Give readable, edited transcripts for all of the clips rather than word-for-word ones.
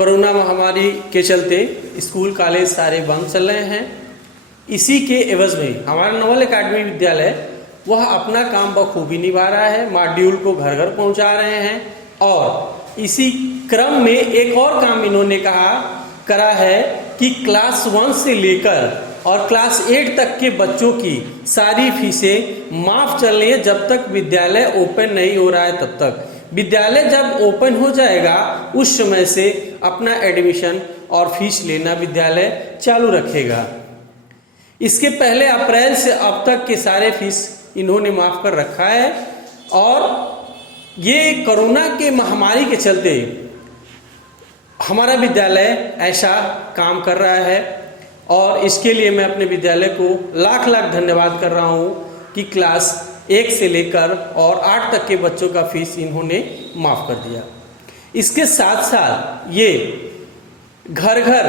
Corona महामारी के चलते स्कूल कॉलेज सारे बंद चल रहे हैं। इसी के एवज में हमारा नवल एकेडमी विद्यालय वह अपना काम बखूबी निभा रहा है, मॉड्यूल को घर घर पहुंचा रहे हैं। और इसी क्रम में एक और काम इन्होंने करा है कि क्लास 1 से लेकर और क्लास 8 तक के बच्चों की सारी फीसें माफ चल रही है। जब तक विद्यालय ओपन नहीं हो रहा है तब तक। विद्यालय जब ओपन हो जाएगा उस समय से अपना एडमिशन और फीस लेना विद्यालय चालू रखेगा। इसके पहले अप्रैल से अब तक के सारे फीस इन्होंने माफ कर रखा है। और ये कोरोना के महामारी के चलते हमारा विद्यालय ऐसा काम कर रहा है और इसके लिए मैं अपने विद्यालय को लाख लाख धन्यवाद कर रहा हूँ कि क्लास 1 से लेकर और 8 तक के बच्चों का फीस इन्होंने माफ कर दिया। इसके साथ साथ ये घर घर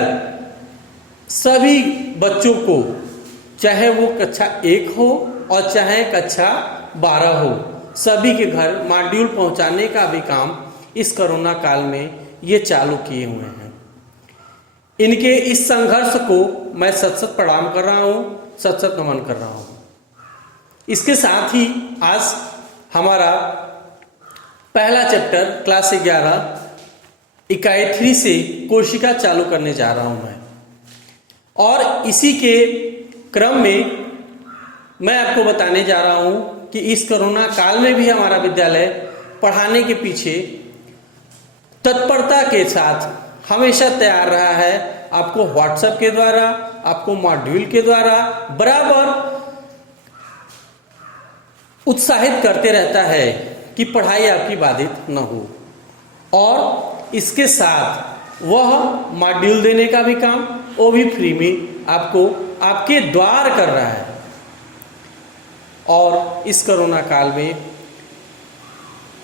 सभी बच्चों को, चाहे वो कक्षा 1 हो और चाहे कक्षा 12 हो, सभी के घर मॉड्यूल पहुंचाने का भी काम इस कोरोना काल में ये चालू किए हुए हैं। इनके इस संघर्ष को मैं सत सत प्रणाम कर रहा हूँ, सत सत नमन कर रहा हूँ। इसके साथ ही आज हमारा पहला चैप्टर क्लास 11 इकाई 3 से कोशिका चालू करने जा रहा हूँ मैं। और इसी के क्रम में मैं आपको बताने जा रहा हूँ कि इस कोरोना काल में भी हमारा विद्यालय पढ़ाने के पीछे तत्परता के साथ हमेशा तैयार रहा है। आपको व्हाट्सएप के द्वारा, आपको मॉड्यूल के द्वारा बराबर उत्साहित करते रहता है कि पढ़ाई आपकी बाधित न हो। और इसके साथ वह मॉड्यूल देने का भी काम वो भी फ्री में आपको आपके द्वार कर रहा है। और इस कोरोना काल में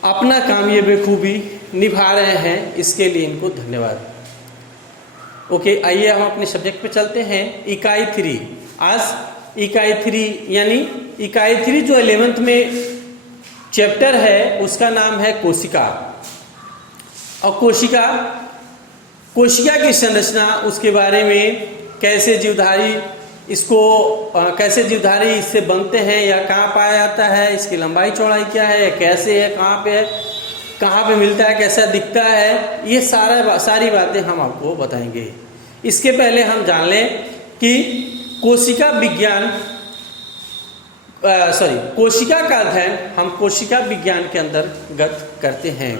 अपना काम ये बेखूबी निभा रहे हैं, इसके लिए इनको धन्यवाद। ओके, आइए हम अपने सब्जेक्ट पे चलते हैं। इकाई 3। आज इकाई 3 यानी इकाई 3 जो 11th में चैप्टर है उसका नाम है कोशिका। और कोशिका की संरचना, उसके बारे में कैसे जीवधारी कैसे जीवधारी इससे बनते हैं या कहाँ पाया जाता है, इसकी लंबाई चौड़ाई क्या है, कैसे है, कहाँ पे मिलता है, कैसा दिखता है, ये सारी बातें हम आपको बताएंगे। इसके पहले हम जान लें कि कोशिका का अध्ययन हम कोशिका विज्ञान के अंतर्गत करते हैं।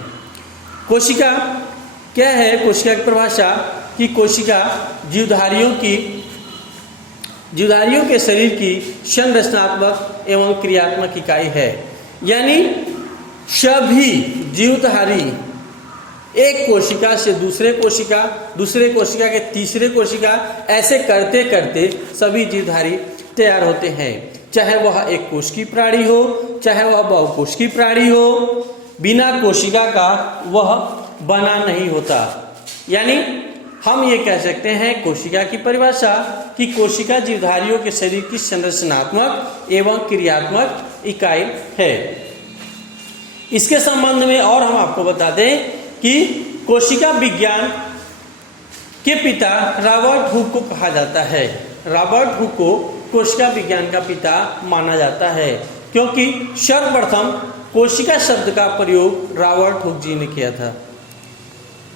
कोशिका क्या है? कोशिका की परिभाषा कि कोशिका जीवधारियों के शरीर की संरचनात्मक एवं क्रियात्मक इकाई है। यानी सभी जीवधारी एक कोशिका से दूसरे कोशिका के तीसरे कोशिका, ऐसे करते करते सभी जीवधारी तैयार होते हैं। चाहे वह एक कोशिकीय प्राणी हो, चाहे वह बहुकोशिकीय प्राणी हो, बिना कोशिका का वह बना नहीं होता। यानी हम ये कह सकते हैं कोशिका की परिभाषा कि कोशिका जीवधारियों के शरीर की संरचनात्मक एवं क्रियात्मक इकाई है। इसके संबंध में और हम आपको बता दें कि कोशिका विज्ञान के पिता रॉबर्ट हुक को कहा जाता है। रॉबर्ट हुक को कोशिका विज्ञान का पिता माना जाता है क्योंकि सर्वप्रथम कोशिका शब्द का प्रयोग रॉबर्ट हुक जी ने किया था।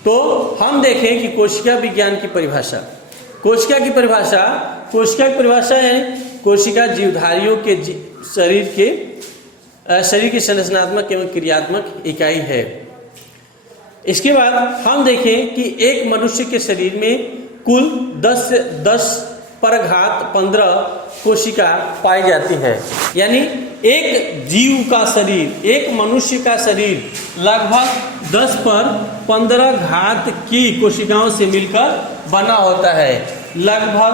तो हम देखें कि कोशिका विज्ञान की परिभाषा, कोशिका की परिभाषा यानी कोशिका जीवधारियों के शरीर की संरचनात्मक एवं क्रियात्मक इकाई है। इसके बाद हम देखें कि एक मनुष्य के शरीर में कुल 10⁻15 कोशिका पाई जाती है। यानी एक जीव का शरीर, एक मनुष्य का शरीर लगभग 10⁻15 की कोशिकाओं से मिलकर बना होता है। लगभग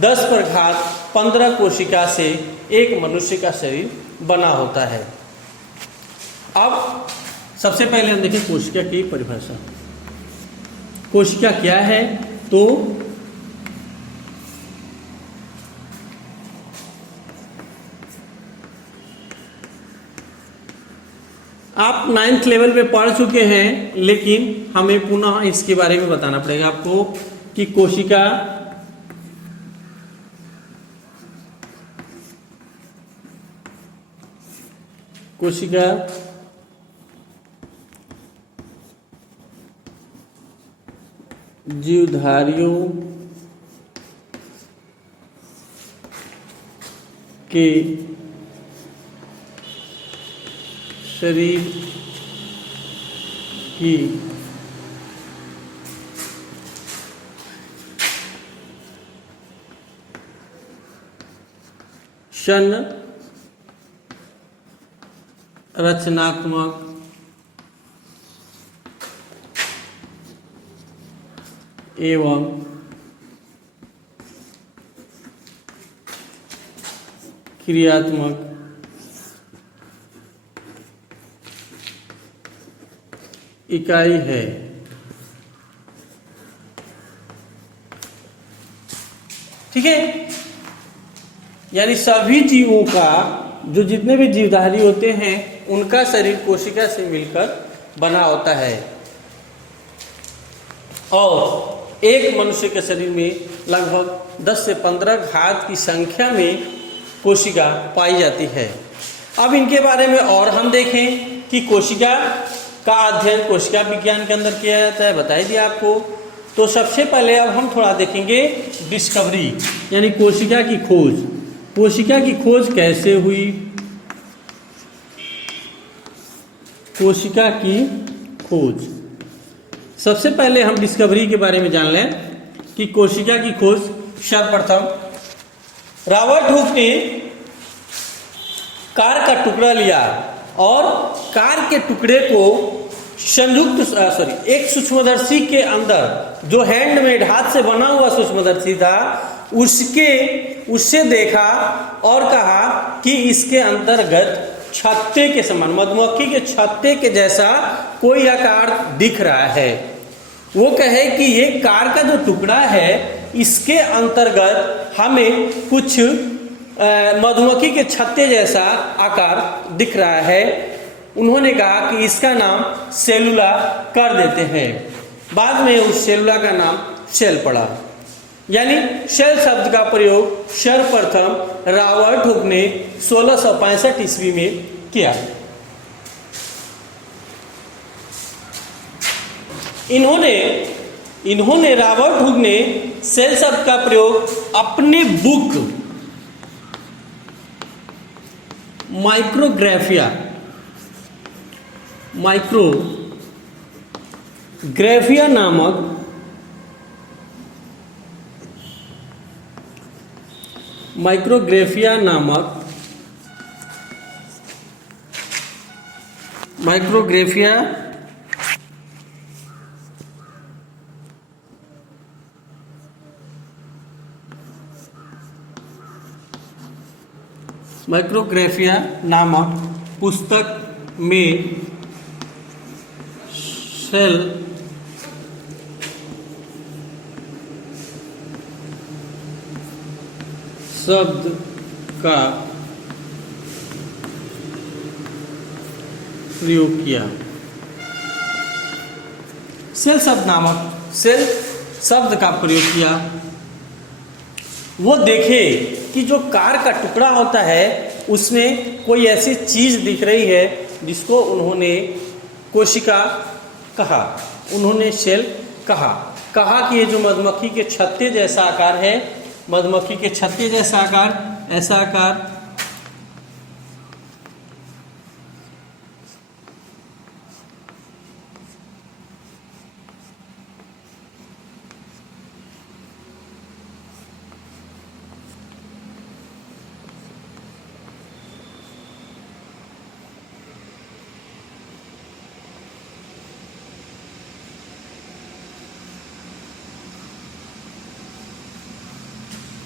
10⁻15 कोशिका से एक मनुष्य का शरीर बना होता है। अब सबसे पहले हम देखें कोशिका की परिभाषा। कोशिका क्या है? तो आप 9th लेवल पे पढ़ चुके हैं, लेकिन हमें पुनः इसके बारे में बताना पड़ेगा आपको कि कोशिका जीवधारियों के शरीर की संरचनात्मक एवं क्रियात्मक इकाई है। ठीक है, यानी सभी जीवों का, जो जितने भी जीवधारी होते हैं, उनका शरीर कोशिका से मिलकर बना होता है। और एक मनुष्य के शरीर में लगभग 10 से 15 घात की संख्या में कोशिका पाई जाती है। अब इनके बारे में और हम देखें कि कोशिका का अध्ययन कोशिका विज्ञान के अंदर किया जाता है, बताई दिया आपको। तो सबसे पहले अब हम थोड़ा देखेंगे डिस्कवरी, यानी कोशिका की खोज। कोशिका की खोज कैसे हुई? कोशिका की खोज, सबसे पहले हम डिस्कवरी के बारे में जान लें कि कोशिका की खोज सर्वप्रथम रॉबर्ट हुक ने कार का टुकड़ा लिया और कार के टुकड़े को एक सूक्ष्मदर्शी के अंदर, जो हैंडमेड हाथ से बना हुआ सूक्ष्मदर्शी था, उससे देखा और कहा कि इसके अंतर्गत छत्ते के समान, मधुमक्खी के छत्ते के जैसा कोई आकार दिख रहा है। वो कहे कि ये कार का जो टुकड़ा है, इसके अंतर्गत हमें कुछ मधुमक्खी के छत्ते जैसा आकार दिख रहा है। उन्होंने कहा कि इसका नाम सेलुला कर देते हैं। बाद में उस सेलुला का नाम सेल पड़ा, यानी सेल शब्द का प्रयोग सर्वप्रथम रॉबर्ट हुक ने 1665 ईस्वी में किया। इन्होंने रॉबर्ट हुक ने सेल शब्द का प्रयोग अपने बुक माइक्रोग्राफिया नामक पुस्तक में सेल शब्द का प्रयोग किया। सेल शब्द का प्रयोग किया। वो देखे कि जो कार का टुकड़ा होता है, उसमें कोई ऐसी चीज दिख रही है जिसको उन्होंने कोशिका कहा, उन्होंने सेल कहा कि ये जो मधुमक्खी के छत्ते जैसा आकार है, मधुमक्खी के छत्ते जैसा आकार, ऐसा आकार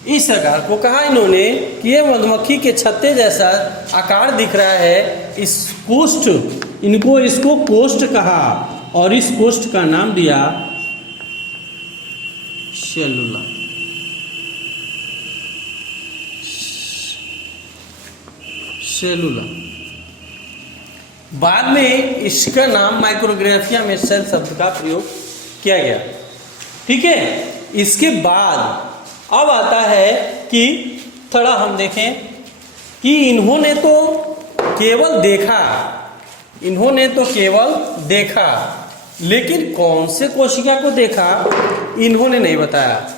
इस आकार को कहा इन्होंने कि ये मधुमक्खी के छत्ते जैसा आकार दिख रहा है। इसको कोष्ठ कहा और इस कोष्ठ का नाम दिया सेलुला। बाद में इसका नाम माइक्रोग्राफिया में सेल शब्द का प्रयोग किया गया। ठीक है, इसके बाद अब आता है कि थोड़ा हम देखें कि इन्होंने तो केवल देखा, लेकिन कौन से कोशिका को देखा इन्होंने नहीं बताया।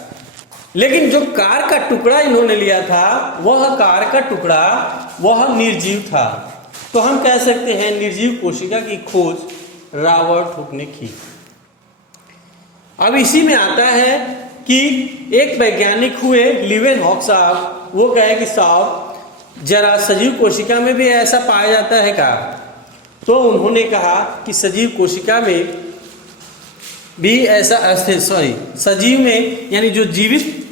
लेकिन जो कार का टुकड़ा इन्होंने लिया था वह निर्जीव था। तो हम कह सकते हैं निर्जीव कोशिका की खोज रॉबर्ट हुक ने की। अब इसी में आता है कि एक वैज्ञानिक हुए लीवेनहॉक साहब, वो कहे कि साहब जरा सजीव कोशिका में भी ऐसा पाया जाता है क्या? तो उन्होंने कहा कि सजीव कोशिका में भी ऐसा सजीव में यानी जो जीवित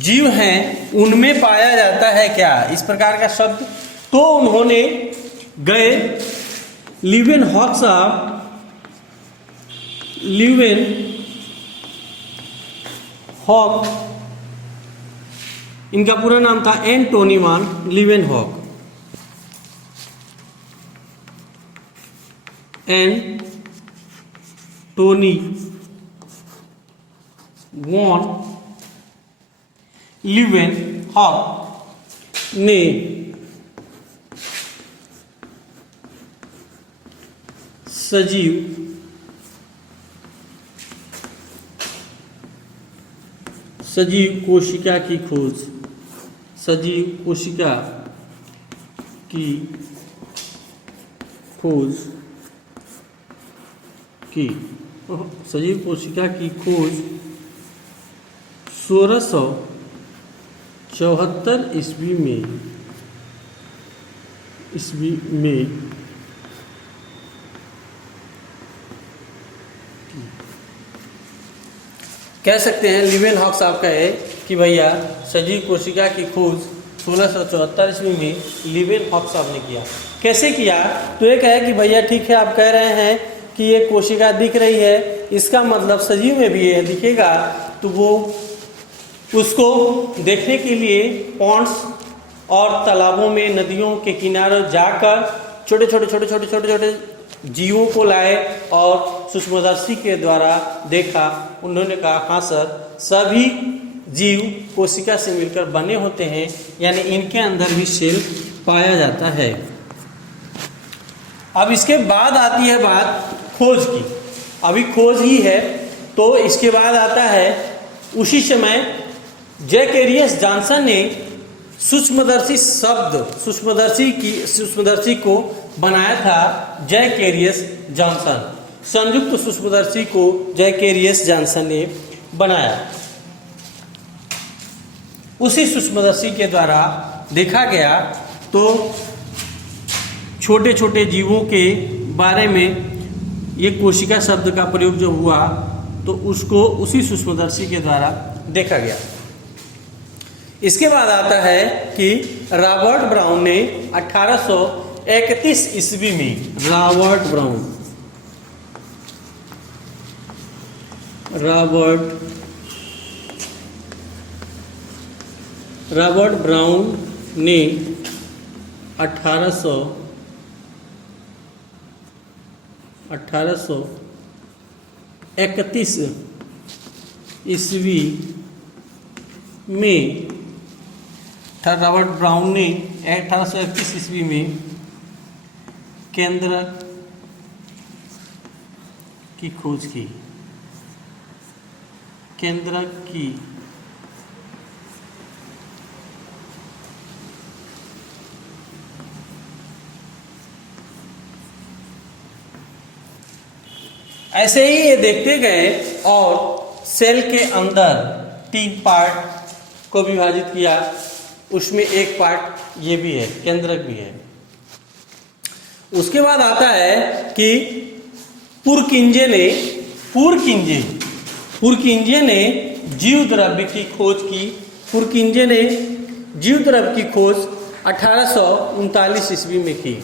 जीव हैं उनमें पाया जाता है क्या, इस प्रकार का शब्द। तो उन्होंने गए लीवेनहॉक इनका पूरा नाम था एंटोनी वान लीवेनहॉक। एंटोनी वॉन लीवेनहॉक ने सजीव कोशिका की खोज की 1674 ईस्वी में कह सकते हैं लीवेनहॉक साहब कहे कि भैया सजीव कोशिका की खोज 1674 ईस्वी में लीवेनहॉक साहब ने किया। कैसे किया? तो ये कहे कि भैया ठीक है, आप कह रहे हैं कि ये कोशिका दिख रही है, इसका मतलब सजीव में भी ये दिखेगा। तो वो उसको देखने के लिए पॉन्ड्स और तालाबों में, नदियों के किनारों जाकर छोटे छोटे जीवों को लाए और सूक्ष्मदर्शी के द्वारा देखा। उन्होंने कहा हाँ सर, सभी जीव कोशिका से मिलकर बने होते हैं, यानी इनके अंदर भी सेल पाया जाता है। अब इसके बाद आती है बात खोज की। अभी खोज ही है, तो इसके बाद आता है उसी समय जैकेरियस जॉनसन ने सूक्ष्मदर्शी को बनाया था। जैकेरियस जॉनसन, संयुक्त सूक्ष्मदर्शी को जैकेरियस जॉनसन ने बनाया। उसी सूक्ष्मदर्शी के द्वारा देखा गया तो छोटे छोटे जीवों के बारे में ये कोशिका शब्द का प्रयोग जो हुआ, तो उसको उसी सूक्ष्मदर्शी के द्वारा देखा गया। इसके बाद आता है कि रॉबर्ट ब्राउन ने 1831 ईस्वी में रॉबर्ट ब्राउन ने 1831 ईस्वी में रॉबर्ट ब्राउन ने 1831 ईस्वी में केंद्रक की खोज की। केंद्रक की ऐसे ही ये देखते गए और सेल के अंदर 3 पार्ट को विभाजित किया। उसमें एक पार्ट ये भी है, केंद्रक भी है। उसके बाद आता है कि पुरकिंजे ने जीव द्रव्य की खोज की। पुरकिंजे ने जीव द्रव्य की खोज 1839 ईस्वी में की।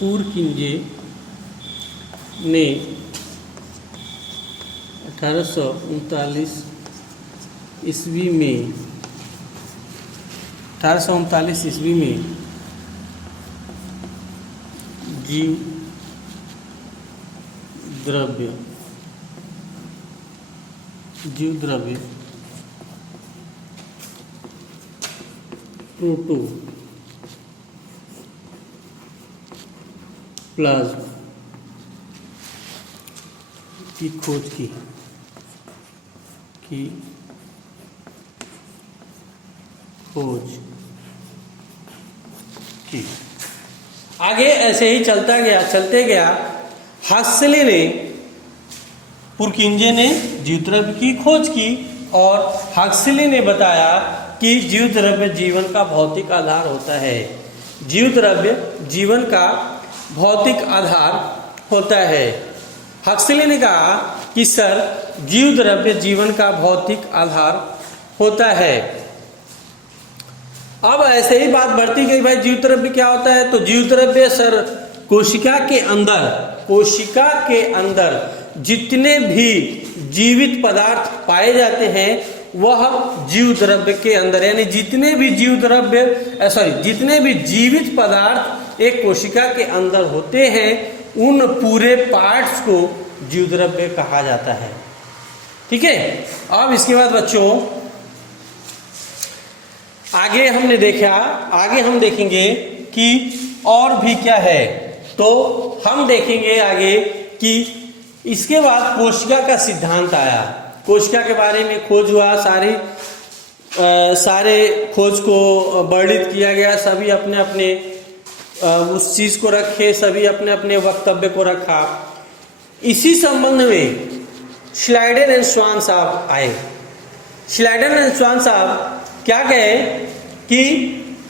पुरकिंजे ने 1839 ईस्वी में 1839 ईस्वी में जीव द्रव्य प्रोटोप्लाज्म की खोज की आगे ऐसे ही चलते गया हक्सले ने, पुरकिंजे ने जीव द्रव्य की खोज की और हक्सले ने बताया कि जीव द्रव्य जीवन का भौतिक आधार होता है। जीव द्रव्य जीवन का भौतिक आधार होता है। हक्सले ने कहा कि सर जीव द्रव्य जीवन का भौतिक आधार होता है। अब ऐसे ही बात बढ़ती गई, भाई जीव द्रव्य क्या होता है? तो जीव द्रव्य सर कोशिका के अंदर जितने भी जीवित पदार्थ पाए जाते हैं वह जीव द्रव्य के अंदर, यानी जितने भी जीवित पदार्थ एक कोशिका के अंदर होते हैं उन पूरे पार्ट्स को जीव द्रव्य कहा जाता है। ठीक है। अब इसके बाद बच्चों आगे हम देखेंगे कि और भी क्या है। तो हम देखेंगे आगे कि इसके बाद कोशिका का सिद्धांत आया। कोशिका के बारे में खोज हुआ, सारे खोज को वर्णित किया गया, सभी अपने अपने उस चीज को रखे, सभी अपने अपने वक्तव्य को रखा। इसी संबंध में श्लाइडर एंड स्वान साहब आए। श्लाइडर एंड स्वान साहब क्या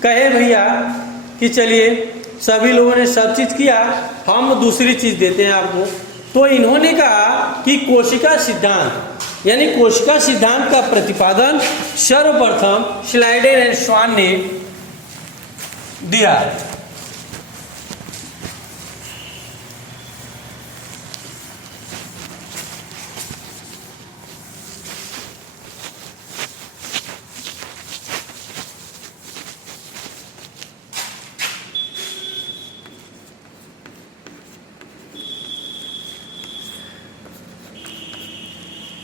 कहे भैया कि चलिए सभी लोगों ने सब चीज किया, हम दूसरी चीज देते हैं आपको। तो इन्होंने कहा कि कोशिका सिद्धांत, यानी कोशिका सिद्धांत का प्रतिपादन सर्वप्रथम श्लाइडर एंड स्वान ने दिया।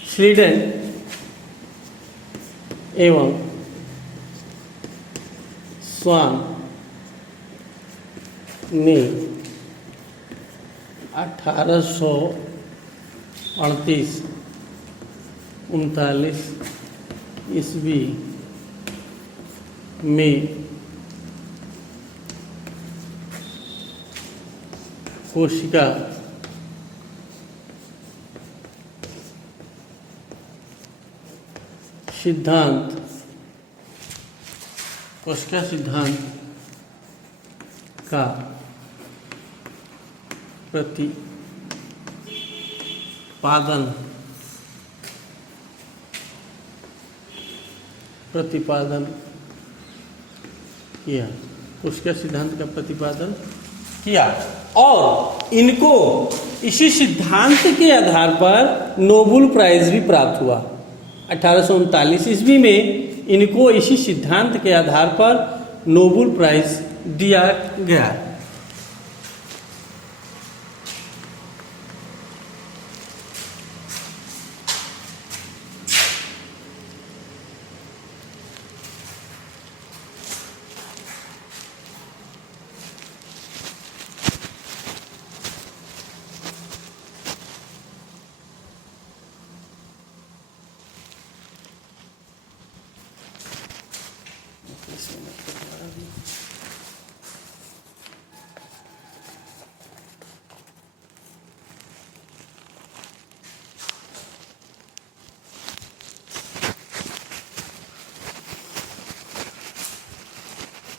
स्वीडन एवं स्वान ने 1838-39 ईस्वी में कोशिका सिद्धांत का प्रतिपादन किया। कोशिका सिद्धांत का प्रतिपादन किया और इनको इसी सिद्धांत के आधार पर नोबेल प्राइज भी प्राप्त हुआ। 1839 ईस्वी में इनको इसी सिद्धांत के आधार पर नोबेल प्राइज दिया गया।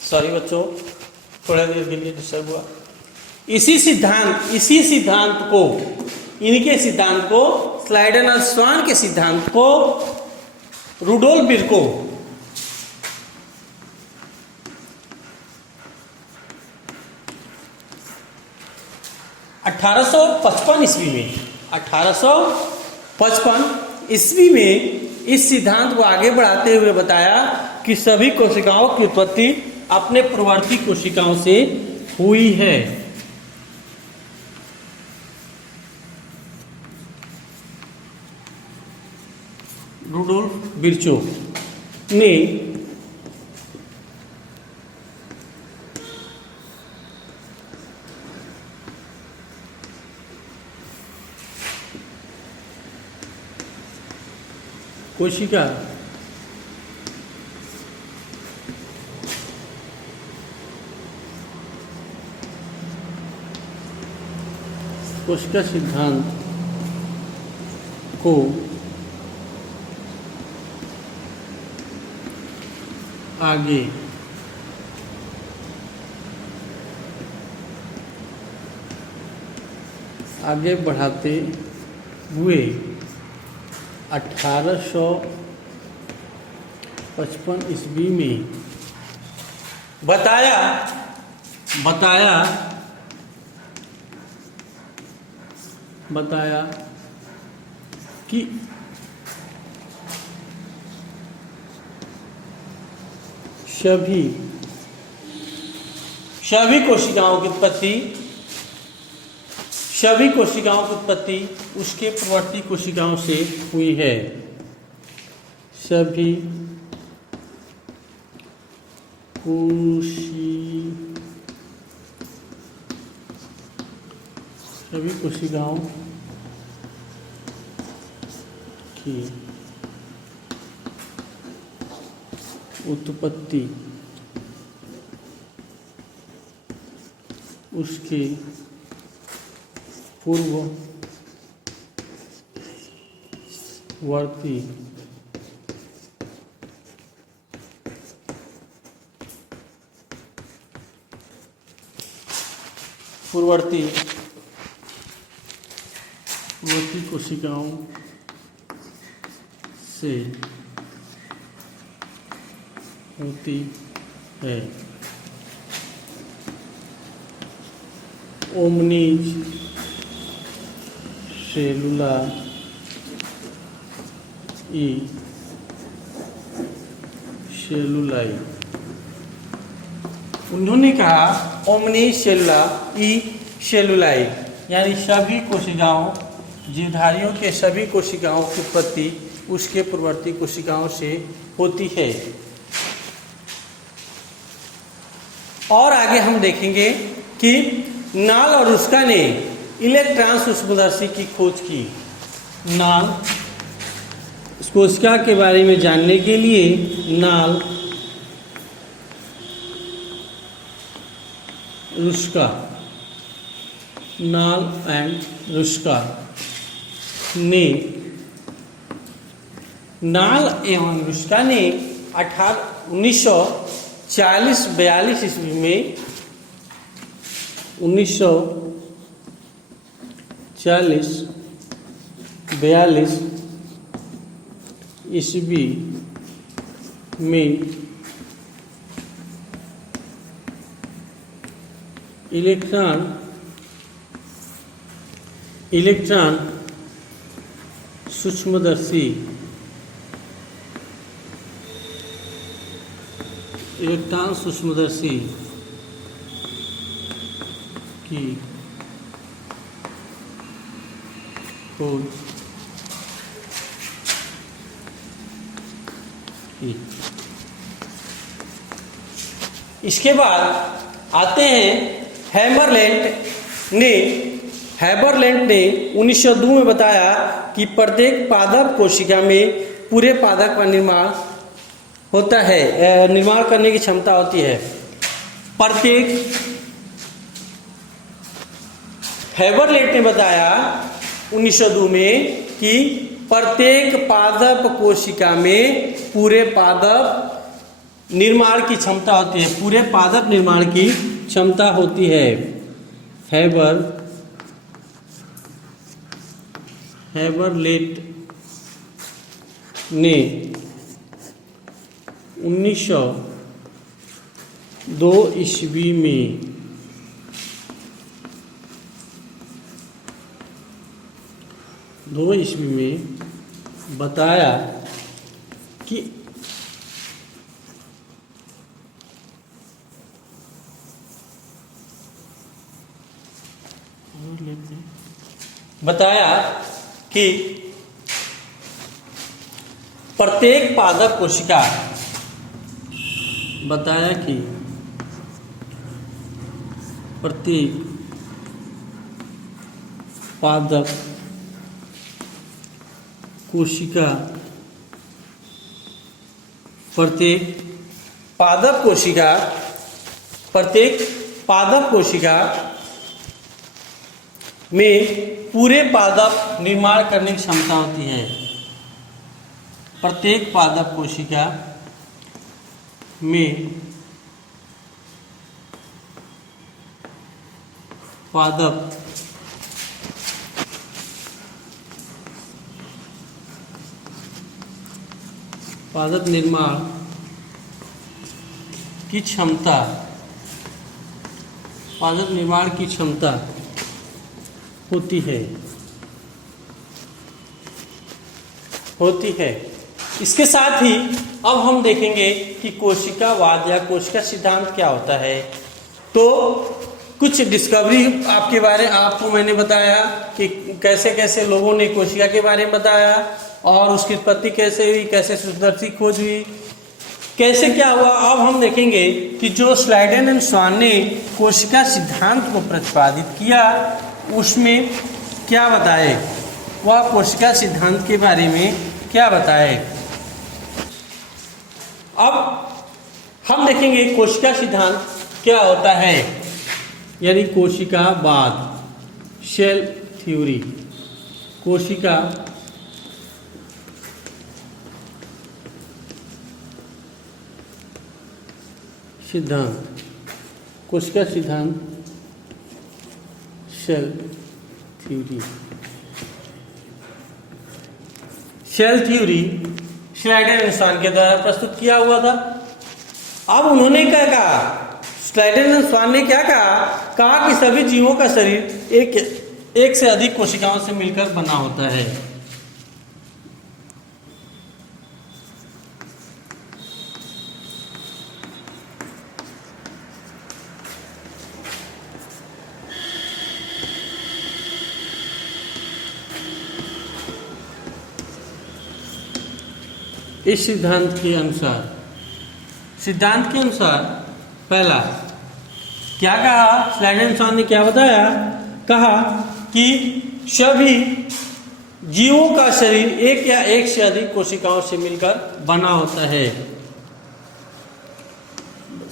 सॉरी बच्चों, थोड़ा देर के लिए डिस्टर्ब हुआ। इसी सिद्धांत को, इनके सिद्धांत को, स्लाइडर और स्वान के सिद्धांत को रुडोल्फ विर्को 1855 ईस्वी में इस सिद्धांत को आगे बढ़ाते हुए बताया कि सभी कोशिकाओं की उत्पत्ति अपने पूर्ववर्ती कोशिकाओं से हुई है। रुडोल्फ विर्चो ने कोशिका सिद्धांत को आगे बढ़ाते हुए 1855 ईस्वी में बताया कि सभी कोशिकाओं की उत्पत्ति उसके पूर्ववर्ती कोशिकाओं से हुई है। सभी कोशिकाओं की उत्पत्ति उसके पूर्ववर्ती कोशिकाओं से होती है। ओमनीज सेलुला ई सेलुलाई। उन्होंने कहा ओमनी सेलुला ई सेलुलाई यानी सभी कोशिकाओं, जीवधारियों के सभी कोशिकाओं की उत्पत्ति उसके पूर्ववर्ती कोशिकाओं से होती है। और आगे हम देखेंगे कि नाल और रुस्का ने इलेक्ट्रॉन सूक्ष्मदर्शी की खोज की। नाल कोशिका के बारे में जानने के लिए नाल एंड रुस्का ने नाल एवं रुस्का ने 1940-42 ईस्वी में 1940-42 ईस्वी में इलेक्ट्रॉन सूक्ष्मदर्शी की खोज की। इसके बाद आते हैं हैबरलैंड ने 1902 में बताया कि प्रत्येक पादप कोशिका में पूरे पादप का निर्माण होता है, निर्माण करने की क्षमता होती है। हैबरलैंड ने बताया 1902 में कि प्रत्येक पादप कोशिका में पूरे पादप निर्माण की क्षमता होती है, पूरे पादप निर्माण की क्षमता होती है। हैबरलैंड ने 1902 ईस्वी में बताया कि बताया कि प्रत्येक पादप कोशिका, बताया कि प्रत्येक पादप कोशिका, प्रत्येक पादप कोशिका, प्रत्येक पादप कोशिका में पूरे पादप निर्माण करने की क्षमता होती है। प्रत्येक पादप कोशिका में पादप निर्माण की क्षमता, पादप निर्माण की क्षमता होती है। इसके साथ ही अब हम देखेंगे कि कोशिकावाद या कोशिका सिद्धांत क्या होता है। तो कुछ डिस्कवरी आपको मैंने बताया कि कैसे कैसे लोगों ने कोशिका के बारे में बताया और उसकी उत्पत्ति कैसे हुई, कैसे सूक्ष्मदर्शी खोज हुई, कैसे क्या हुआ। अब हम देखेंगे कि जो स्लाइडेन एंड स्वान ने कोशिका सिद्धांत को प्रतिपादित किया उसमें क्या बताए, वह कोशिका सिद्धांत के बारे में क्या बताए। अब हम देखेंगे कोशिका सिद्धांत क्या होता है, यानी कोशिकावाद, सेल थ्योरी। कोशिका सिद्धांत, कोशिका सिद्धांत, cell theory. Cell theory Schleiden and Swann के द्वारा प्रस्तुत किया हुआ था। अब उन्होंने क्या कहा, स्लाइडेन एंड स्वान ने क्या कहा कि सभी जीवों का शरीर एक से अधिक कोशिकाओं से मिलकर बना होता है। इस सिद्धांत के अनुसार पहला क्या कहा, स्लाइडेन एंड स्वान ने क्या बताया, कहा कि सभी जीवों का शरीर एक या एक से अधिक कोशिकाओं से मिलकर बना होता है।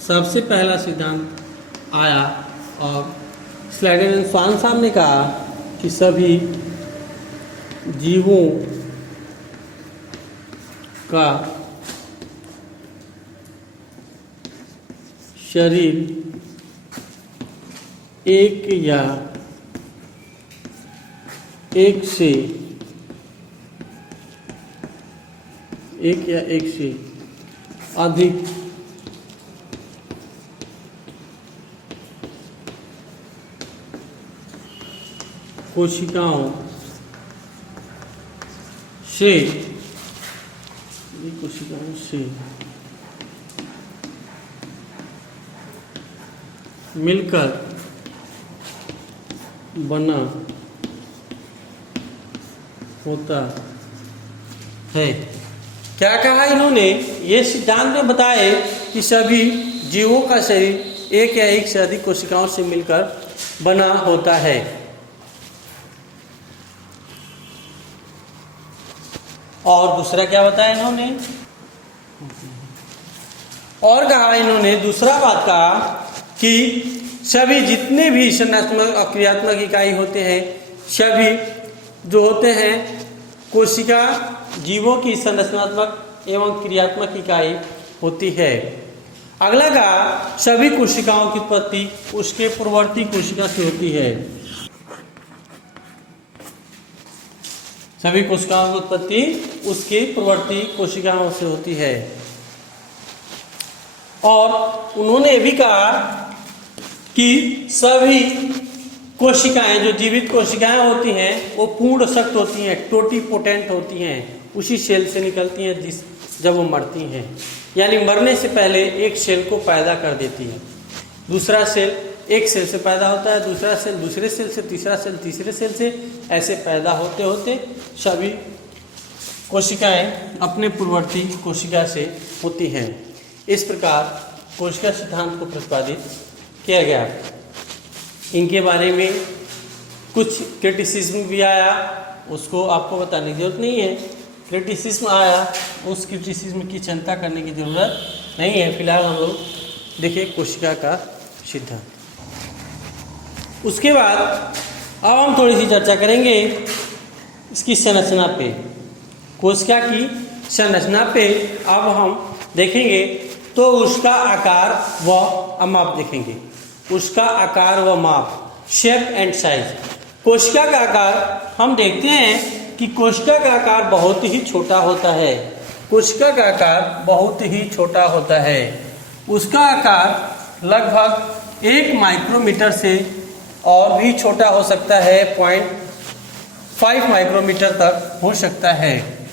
सबसे पहला सिद्धांत आया और स्लाइडेन एंड स्वान साहब ने कहा कि सभी जीवों का शरीर एक या एक से अधिक कोशिकाओं से मिलकर बना होता है। क्या कहा इन्होंने, ये सिद्धांत में बताए कि सभी जीवों का शरीर एक या एक से अधिक कोशिकाओं से मिलकर बना होता है। और दूसरा क्या बताया इन्होंने, और कहा इन्होंने दूसरा बात कहा कि सभी जितने भी संरचनात्मक और क्रियात्मक इकाई होते हैं, सभी जो होते हैं कोशिका जीवों की संरचनात्मक एवं क्रियात्मक इकाई होती है। अगला कहा सभी कोशिकाओं की उत्पत्ति उसके पूर्ववर्ती कोशिका से होती है। सभी कोशिकाओं की उत्पत्ति उसके पूर्ववर्ती कोशिकाओं से होती है। और उन्होंने ये भी कहा कि सभी कोशिकाएं, जो जीवित कोशिकाएं होती हैं, वो पूर्ण शक्त होती हैं, टोटीपोटेंट होती हैं, उसी सेल से निकलती हैं जिस जब वो मरती हैं, यानी मरने से पहले एक सेल को पैदा कर देती है। दूसरा सेल एक सेल से पैदा होता है, दूसरा सेल दूसरे सेल से, तीसरा सेल तीसरे सेल से, ऐसे पैदा होते होते सभी कोशिकाएं अपने पूर्ववर्ती कोशिका से होती हैं। इस प्रकार कोशिका सिद्धांत को प्रतिपादित किया गया। इनके बारे में कुछ क्रिटिसिज्म भी आया, उसको आपको बताने की जरूरत नहीं है। क्रिटिसिज्म आया, उस क्रिटिसिज्म की चिंता करने की जरूरत नहीं है। फिलहाल हम लोग देखिए कोशिका का सिद्धांत। उसके बाद अब हम थोड़ी सी चर्चा करेंगे इसकी संरचना पे। कोशिका की संरचना पे अब हम देखेंगे तो उसका आकार व माप देखेंगे। उसका आकार व माप, शेप एंड साइज। कोशिका का आकार हम देखते हैं कि कोशिका का आकार बहुत ही छोटा होता है। कोशिका का आकार बहुत ही छोटा होता है। उसका आकार लगभग 1 माइक्रोमीटर से और भी छोटा हो सकता है, 0.5 माइक्रोमीटर तक हो सकता है।